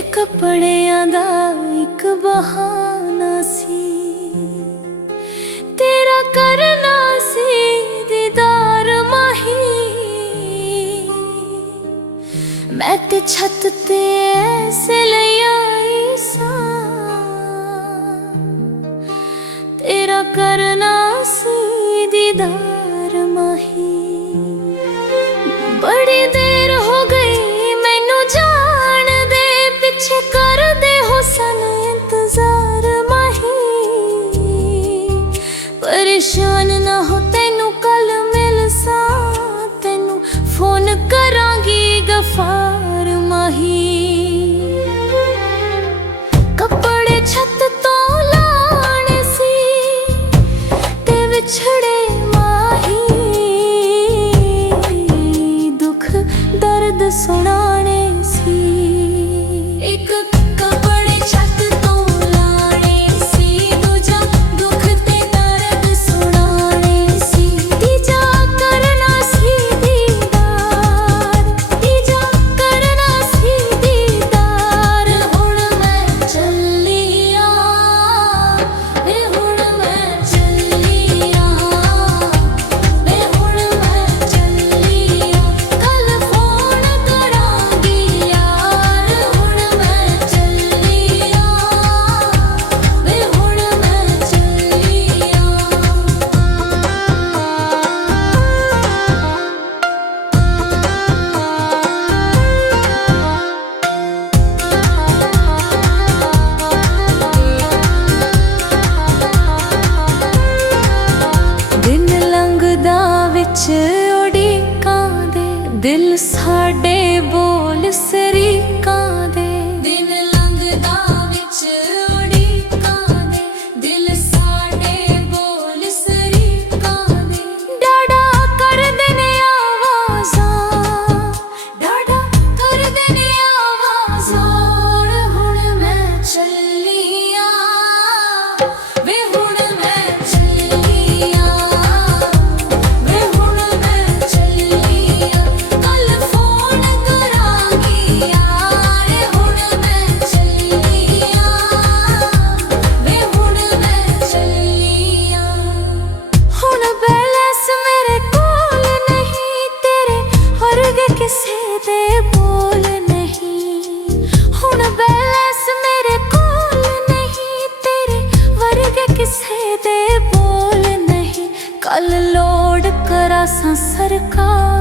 तेरे कपड़ियां दा एक बहाना सी, तेरा करना सी दीदार माही। मैं ते छत ते ऐसे ले आई सा, तेरा करना सी दीदार माही। बड़ी देर हो गई मैनू जान दे, पिछे कर दे हो सन इंतजार माही। परेशान ना हो तैनू कल मिल सा, तैनू फोन करांगी गफार माही। कपड़े छत तो लाने सी ते विछड़े माही, दुख दर्द सुनाने सी। एक कपड़े छत तो लाने सी, दूजा दुख ते दर्द सुनाने सी। तीजा करना सी दीदार, तीजा करना सी दीदार। हुण मैं चलिया, वे हुण मैं चलिया, वे हुण मैं चलिया। कल फोन करांगी यार, हुण मैं चलिया, वे हुण मैं चलिया। दिन लंघदा विच उड़ीकां दे, दिल साडे बोल सरीकां दे। दिन लंघदा विच उड़ीकां दे, दिल साडे बोल सरीकां दे। डाडा कर देने आवाज़ां, डाडा कर देने आवाज़ां। हुण मैं चलिया, वे हुण मैं चलिया, वे हुण मैं चलिया। कल फोन करांगी यार, हुण मैं चलिया, वे हुण मैं चलिया। हुण बैलेंस मेरे कोल नहीं, तेरे वर्गे किसे दे बोल नहीं। हुण बैलेंस मेरे कोल नहीं, तेरे वर्गे किसे दे बोल नहीं। कल लोड करा सा सरकार,